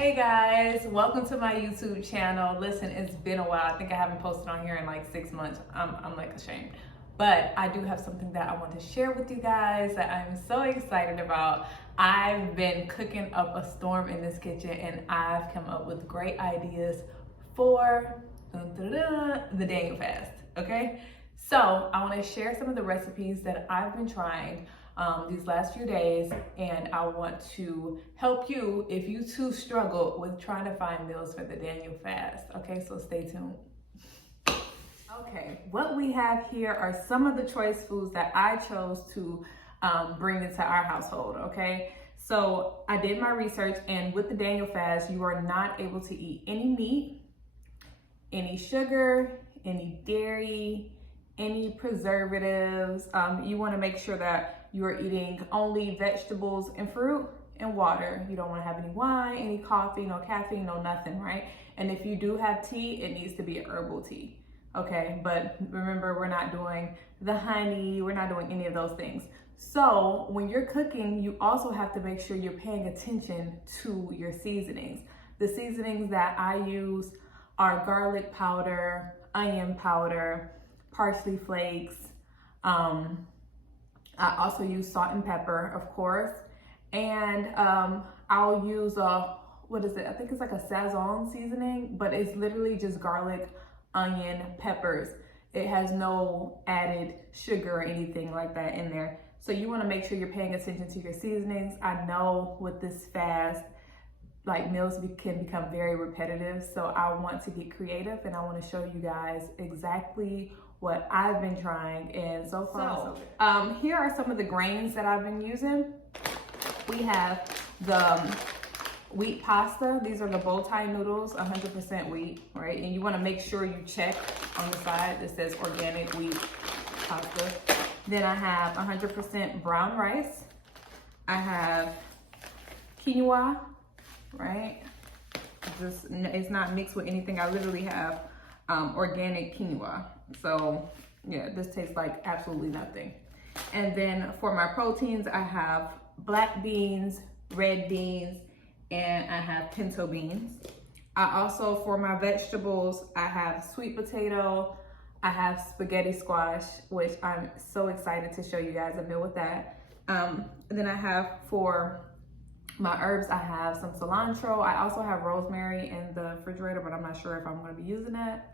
Hey guys, welcome to my YouTube channel. Listen, it's been a while. I think I haven't posted on here in like 6 months. I'm like ashamed. But I do have something that I want to share with you guys that I'm so excited about. I've been cooking up a storm in this kitchen and I've come up with great ideas for the Daniel fast, okay? So I want to share some of the recipes that I've been trying these last few days, and I want to help you if you too struggle with trying to find meals for the Daniel fast. Okay, so stay tuned. Okay, what we have here are some of the choice foods that I chose to bring into our household. Okay, so I did my research, and with the Daniel fast, you are not able to eat any meat, any sugar, any dairy, any preservatives. You want to make sure that you are eating only vegetables and fruit and water. You don't want to have any wine, any coffee, no caffeine, no nothing, right? And if you do have tea, it needs to be a herbal tea, okay? But remember, we're not doing the honey, we're not doing any of those things. So when you're cooking, you also have to make sure you're paying attention to your seasonings. The seasonings that I use are garlic powder, onion powder, parsley flakes. I also use salt and pepper, of course. And I'll use what is it? I think it's like a Sazon seasoning, but it's literally just garlic, onion, peppers. It has no added sugar or anything like that in there. So you want to make sure you're paying attention to your seasonings. I know with this fast, like meals can become very repetitive. So I want to get creative and I want to show you guys exactly what I've been trying, and so far so good. Here are some of the grains that I've been using. We have the wheat pasta. These are the bow tie noodles, 100% wheat, right? And you want to make sure you check on the side that says organic wheat pasta. Then I have 100% brown rice. I have quinoa, right? It's not mixed with anything. I literally have organic quinoa. So yeah, this tastes like absolutely nothing. And then for my proteins, I have black beans, red beans, and I have pinto beans. I also, for my vegetables, I have sweet potato, I have spaghetti squash, which I'm so excited to show you guys a meal with that. And then I have for my herbs, I have some cilantro. I also have rosemary in the refrigerator, but I'm not sure if I'm going to be using that.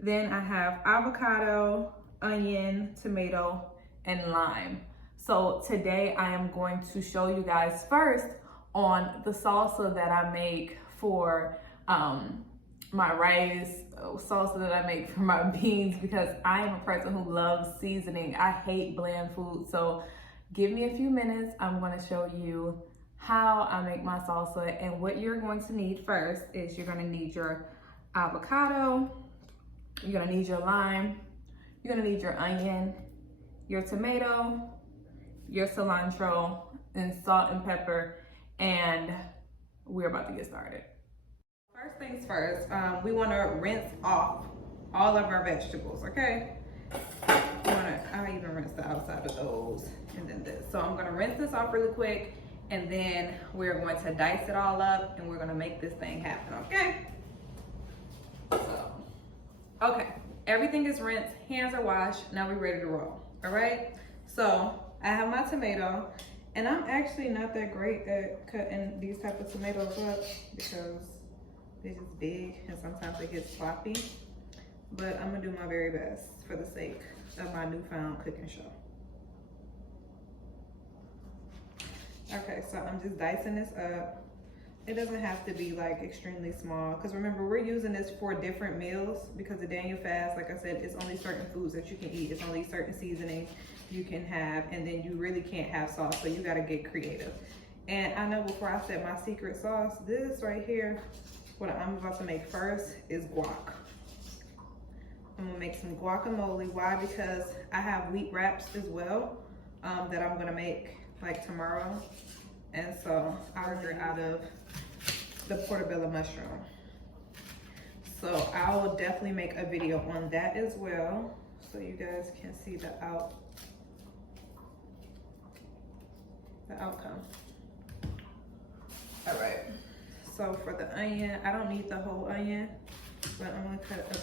Then I have avocado, onion, tomato, and lime. So today I am going to show you guys first on the salsa that I make for my rice, salsa that I make for my beans, because I am a person who loves seasoning. I hate bland food. So give me a few minutes. I'm going to show you how I make my salsa. And what you're going to need first is you're going to need your avocado, you're gonna need your lime, you're gonna need your onion, your tomato, your cilantro, and salt and pepper, and we're about to get started. First things first, we wanna rinse off all of our vegetables, okay? I'll even rinse the outside of those, and then this. So I'm gonna rinse this off really quick, and then we're going to dice it all up, and we're gonna make this thing happen, okay? Okay, everything is rinsed, hands are washed, now we're ready to roll, all right? So I have my tomato, and I'm actually not that great at cutting these type of tomatoes up because they're just big and sometimes they get sloppy, but I'm gonna do my very best for the sake of my newfound cooking show. Okay, so I'm just dicing this up. It doesn't have to be like extremely small, because remember, we're using this for different meals because the Daniel fast, like I said, it's only certain foods that you can eat. It's only certain seasonings you can have, and then you really can't have sauce, so you gotta get creative. And I know before I said my secret sauce, this right here, what I'm about to make first is guac. I'm gonna make some guacamole. Why? Because I have wheat wraps as well that I'm gonna make like tomorrow. And so I ordered out of the portobello mushroom. So I will definitely make a video on that as well, so you guys can see the outcome. All right, so So for the onion, I don't need the whole onion, but I'm gonna cut it up.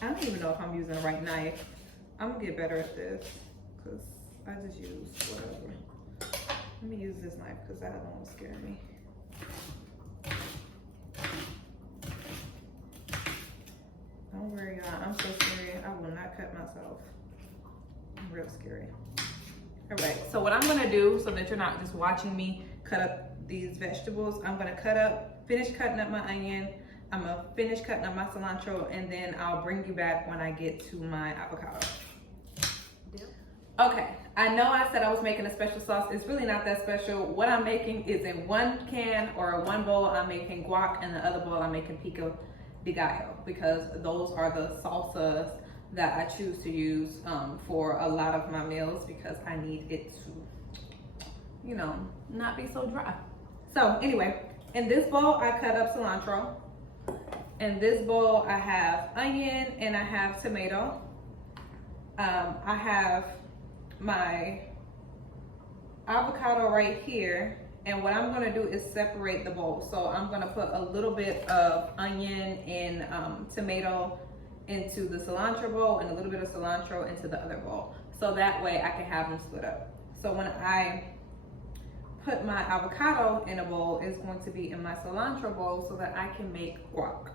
I don't even know if I'm using the right knife. I'm gonna get better at this because I just use whatever. Let me use this knife because that one will scare me. Don't worry, y'all. I'm so scary. I will not cut myself. I'm real scary. All right, so what I'm gonna do so that you're not just watching me cut up these vegetables, I'm gonna finish cutting up my onion. I'm gonna finish cutting up my cilantro, and then I'll bring you back when I get to my avocado. Okay, I know I said I was making a special sauce. It's really not that special. What I'm making is in one can or one bowl, I'm making guac, and the other bowl I'm making pico de gallo, because those are the salsas that I choose to use for a lot of my meals, because I need it to, you know, not be so dry. So anyway, in this bowl, I cut up cilantro. In this bowl, I have onion and I have tomato. I have my avocado right here. And what I'm gonna do is separate the bowl. So I'm gonna put a little bit of onion and tomato into the cilantro bowl and a little bit of cilantro into the other bowl. So that way I can have them split up. So when I put my avocado in a bowl, it's going to be in my cilantro bowl so that I can make guac.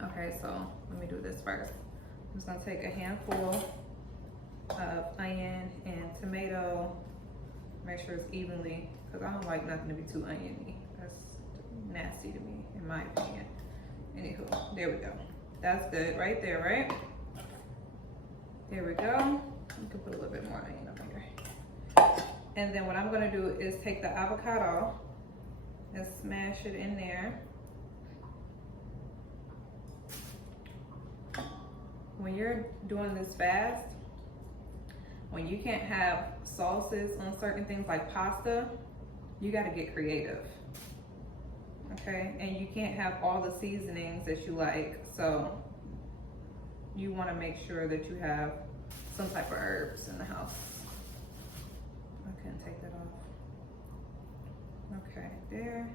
Okay, so let me do this first. I'm just gonna take a handful of onion and tomato, make sure it's evenly, because I don't like nothing to be too oniony. That's nasty to me, in my opinion. Anywho, there we go. That's good right there, right? There we go. You can put a little bit more onion up here. And then what I'm gonna do is take the avocado and smash it in there. When you're doing this fast, when you can't have sauces on certain things like pasta, you gotta get creative, okay? And you can't have all the seasonings that you like, so you wanna make sure that you have some type of herbs in the house. I couldn't take that off. Okay, there.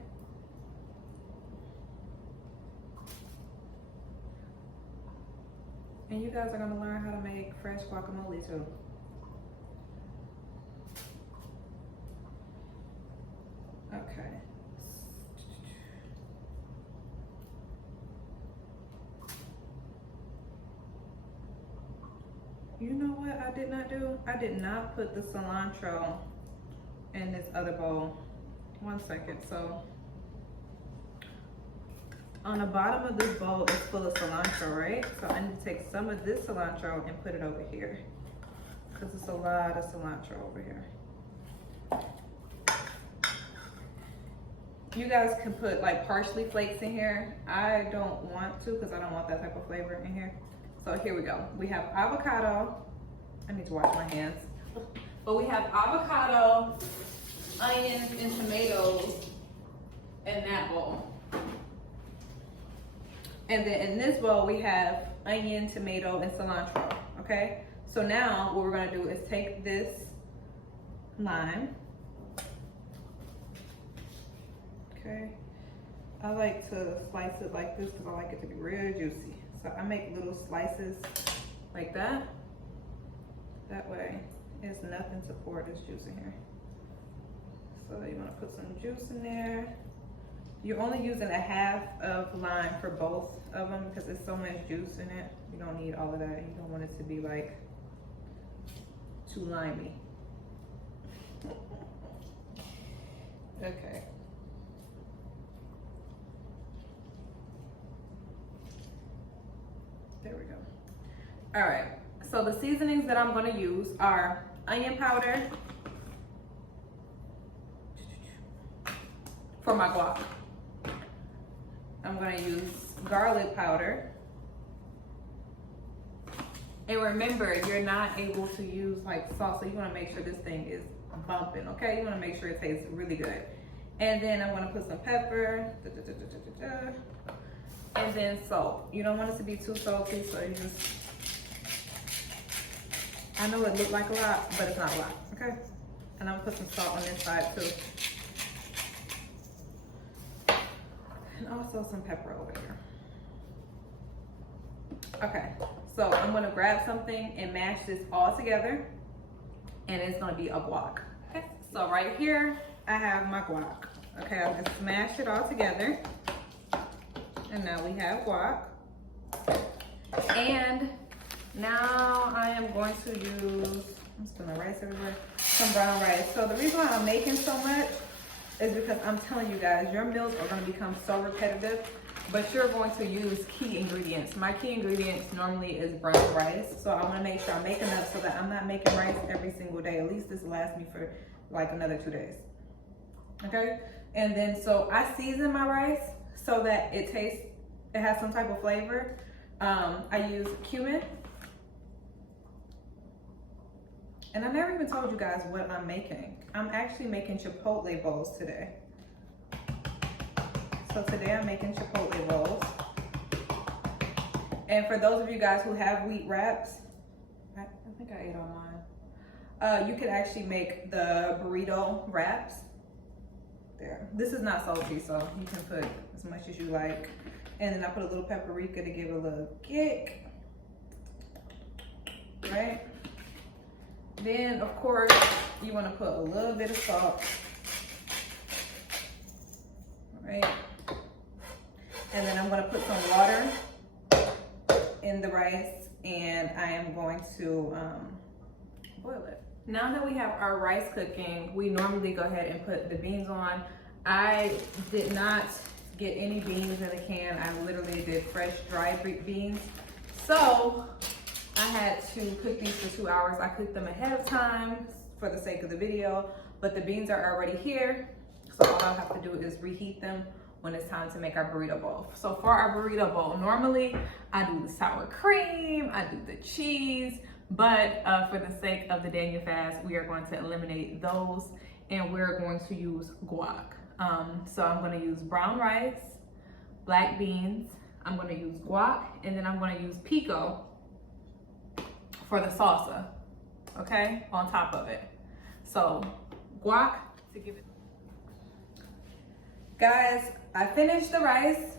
And you guys are gonna learn how to make fresh guacamole too. Okay. You know what I did not do? I did not put the cilantro in this other bowl. One second. So on the bottom of this bowl is full of cilantro, right? So I need to take some of this cilantro and put it over here, because it's a lot of cilantro over here. You guys can put like parsley flakes in here. I don't want to, because I don't want that type of flavor in here. So here we go. We have avocado. I need to wash my hands. But we have avocado, onions, and tomatoes in that bowl. And then in this bowl, we have onion, tomato, and cilantro, okay? So now what we're gonna do is take this lime. Okay, I like to slice it like this because I like it to be real juicy. So I make little slices like that. That way, there's nothing to pour this juice in here. So you want to put some juice in there. You're only using a half of lime for both of them because there's so much juice in it. You don't need all of that. You don't want it to be like too limey. Okay. There we go. All right, so the seasonings that I'm gonna use are onion powder for my guac. I'm gonna use garlic powder. And remember, you're not able to use like salsa. You wanna make sure this thing is bumping, okay? You wanna make sure it tastes really good. And then I wanna put some pepper. And then salt. You don't want it to be too salty, so you just, I know it looked like a lot, but it's not a lot, okay? And I'm gonna put some salt on this side too. And also some pepper over here. Okay, so I'm gonna grab something and mash this all together, and it's gonna be a guac. Okay, so right here, I have my guac. Okay, I just smashed it all together. And now we have guac. And now I am going to use, I'm spilling rice everywhere, some brown rice. So the reason why I'm making so much is because I'm telling you guys, your meals are gonna become so repetitive, but you're going to use key ingredients. My key ingredients normally is brown rice. So I wanna make sure I make enough so that I'm not making rice every single day. At least this lasts me for like another 2 days. Okay? And then, so I season my rice so that it has some type of flavor. I use cumin. And I never even told you guys what I'm making. I'm actually making Chipotle bowls today. So today I'm making Chipotle bowls. And for those of you guys who have wheat wraps, I think I ate all mine. You could actually make the burrito wraps. There. This is not salty, so you can put as much as you like. And then I put a little paprika to give it a little kick. Right? Then, of course, you want to put a little bit of salt. Right? And then I'm going to put some water in the rice, and I am going to boil it. Now that we have our rice cooking, we normally go ahead and put the beans on. I did not get any beans in the can. I literally did fresh dried beans. So I had to cook these for 2 hours. I cooked them ahead of time for the sake of the video, but the beans are already here. So all I'll have to do is reheat them when it's time to make our burrito bowl. So for our burrito bowl, normally I do the sour cream, I do the cheese, but for the sake of the Daniel fast, we are going to eliminate those, and we're going to use guac. So I'm going to use brown rice, black beans, I'm going to use guac, and then I'm going to use pico for the salsa, okay, on top of it. So guac to give it. Guys, I finished the rice.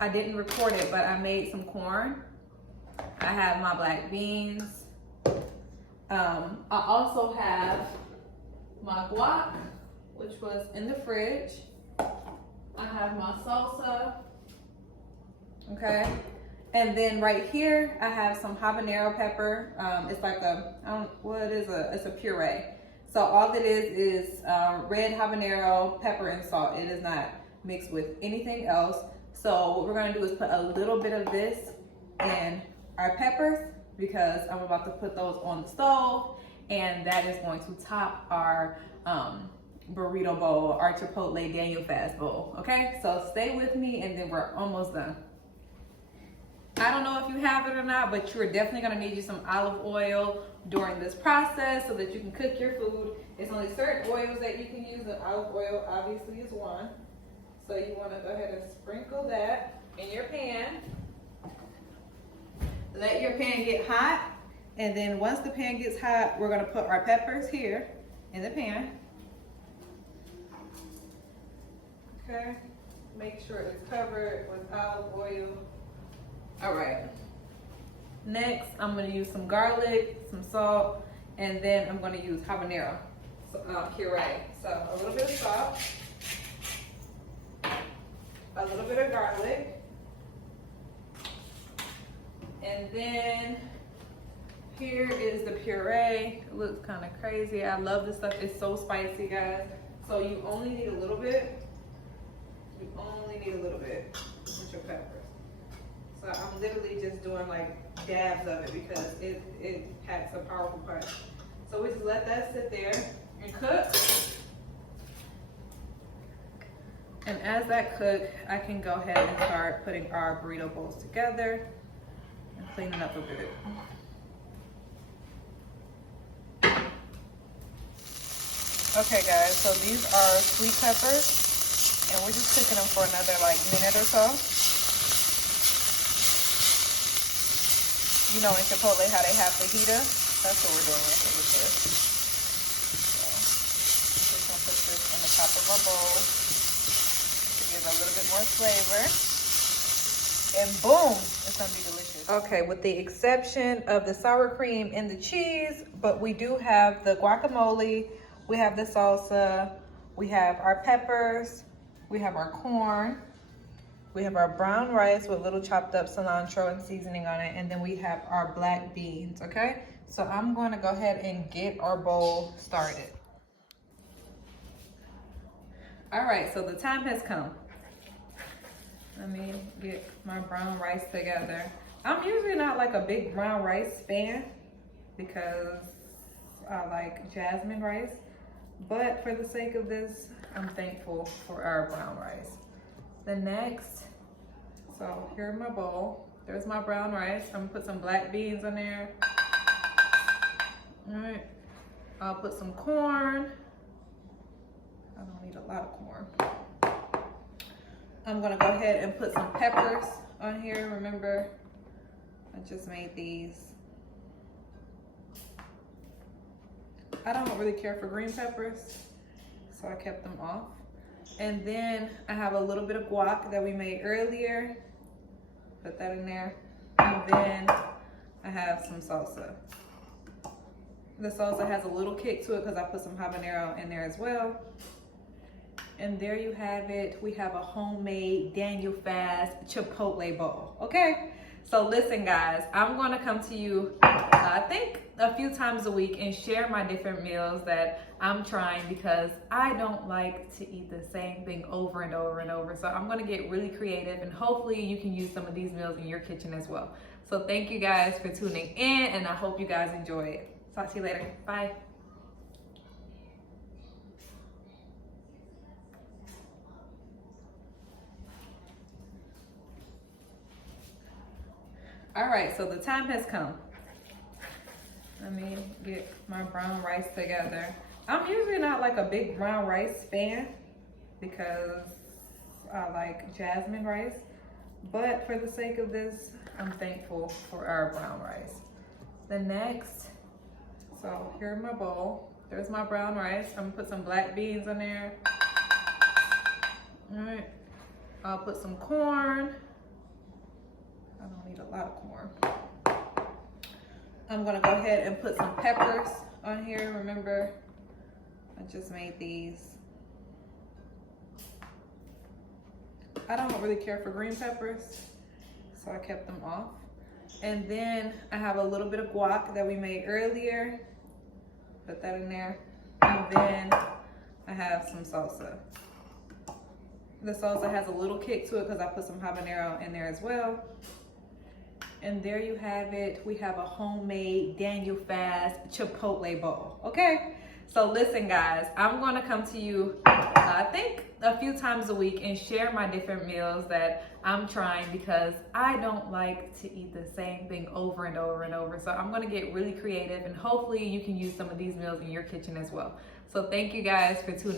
I didn't record it, but I made some corn. I have my black beans. I also have my guac, which was in the fridge. I have my salsa, okay? And then right here, I have some habanero pepper. It's like it's a puree. So all it is red habanero, pepper, and salt. It is not mixed with anything else. So what we're gonna do is put a little bit of this in our peppers, because I'm about to put those on the stove, and that is going to top our burrito bowl, our Chipotle Daniel fast bowl, okay? So stay with me, and then we're almost done. I don't know if you have it or not, but you're definitely gonna need you some olive oil during this process so that you can cook your food. It's only certain oils that you can use, and olive oil obviously is one. So you wanna go ahead and sprinkle that in your pan. Let your pan get hot, and then once the pan gets hot, we're gonna put our peppers here in the pan. Okay, make sure it's covered with olive oil. All right, next I'm gonna use some garlic, some salt, and then I'm gonna use habanero puree. So a little bit of salt, a little bit of garlic, and then here is the puree. It looks kind of crazy. I love this stuff. It's so spicy, guys. So you only need a little bit. You only need a little bit with your peppers. So I'm literally just doing like dabs of it because it packs a powerful punch. So we just let that sit there and cook. And as that cooks, I can go ahead and start putting our burrito bowls together and cleaning up a bit. Okay guys, so these are sweet peppers, and we're just cooking them for another like minute or so. You know in Chipotle how they have fajita? That's what we're doing right here with this. So just gonna put this in the top of our bowl to give it a little bit more flavor. And boom, it's gonna be delicious. Okay, with the exception of the sour cream and the cheese, but we do have the guacamole, we have the salsa, we have our peppers, we have our corn, we have our brown rice with little chopped up cilantro and seasoning on it, and then we have our black beans, okay? So I'm gonna go ahead and get our bowl started. All right, so the time has come. Let me get my brown rice together. I'm usually not like a big brown rice fan because I like jasmine rice, but for the sake of this, I'm thankful for our brown rice. The next, so here's my bowl. There's my brown rice. I'm gonna put some black beans in there. All right, I'll put some corn. I don't need a lot of corn. I'm gonna go ahead and put some peppers on here. Remember, I just made these. I don't really care for green peppers, so I kept them off. And then I have a little bit of guac that we made earlier. Put that in there. And then I have some salsa. The salsa has a little kick to it because I put some habanero in there as well. And there you have it. We have a homemade Daniel Fast Chipotle bowl, okay? So listen guys, I'm gonna come to you, I think a few times a week and share my different meals that I'm trying because I don't like to eat the same thing over and over and over. So I'm gonna get really creative and hopefully you can use some of these meals in your kitchen as well. So thank you guys for tuning in and I hope you guys enjoy it. Talk to you later, bye. All right, so the time has come. Let me get my brown rice together. I'm usually not like a big brown rice fan because I like jasmine rice, but for the sake of this, I'm thankful for our brown rice. The next, so here's my bowl. There's my brown rice. I'm gonna put some black beans in there. All right, I'll put some corn. I don't need a lot of corn. I'm gonna go ahead and put some peppers on here. Remember, I just made these. I don't really care for green peppers, so I kept them off. And then I have a little bit of guac that we made earlier. Put that in there. And then I have some salsa. The salsa has a little kick to it because I put some habanero in there as well. And there you have it. We have a homemade Daniel Fast Chipotle bowl, okay? So listen guys, I'm gonna come to you, I think a few times a week and share my different meals that I'm trying because I don't like to eat the same thing over and over and over. So I'm gonna get really creative and hopefully you can use some of these meals in your kitchen as well. So thank you guys for tuning in.